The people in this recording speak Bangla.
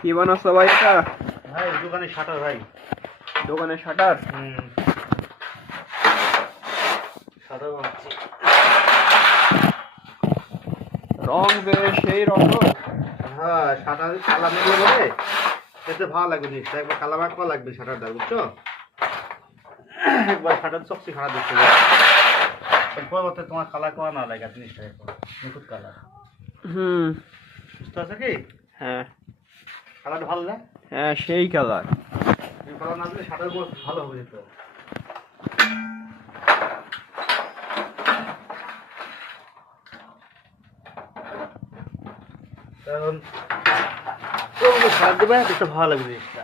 কি বানাচ্ছো ভাই এটা? ভাই দোকানে শাটার ভাই। দোকানে শাটার? শাটার বানাচ্ছি। রং বেশ সেই রং। হ্যাঁ শাটার কালার নিয়ে বলে এতে ভালো লাগবে জিনিসটা, একবার কালার মাখা লাগবে শাটারটা, বুঝছো? একবার শাটার চকচি খারাপ দেখতে যাবে, এরপর হতে তোমার কালার করা না লাগে জিনিসটা, এরপর নিখুঁত কালার। বুঝতে পারছো কি? হ্যাঁ কালারটা ভালো না? হ্যাঁ সেই কালার। কালার না দিলে শাটার গুলো ভালো হবে যেত। কারণ সার দেবে দেখতে ভালো লাগবে জিনিসটা।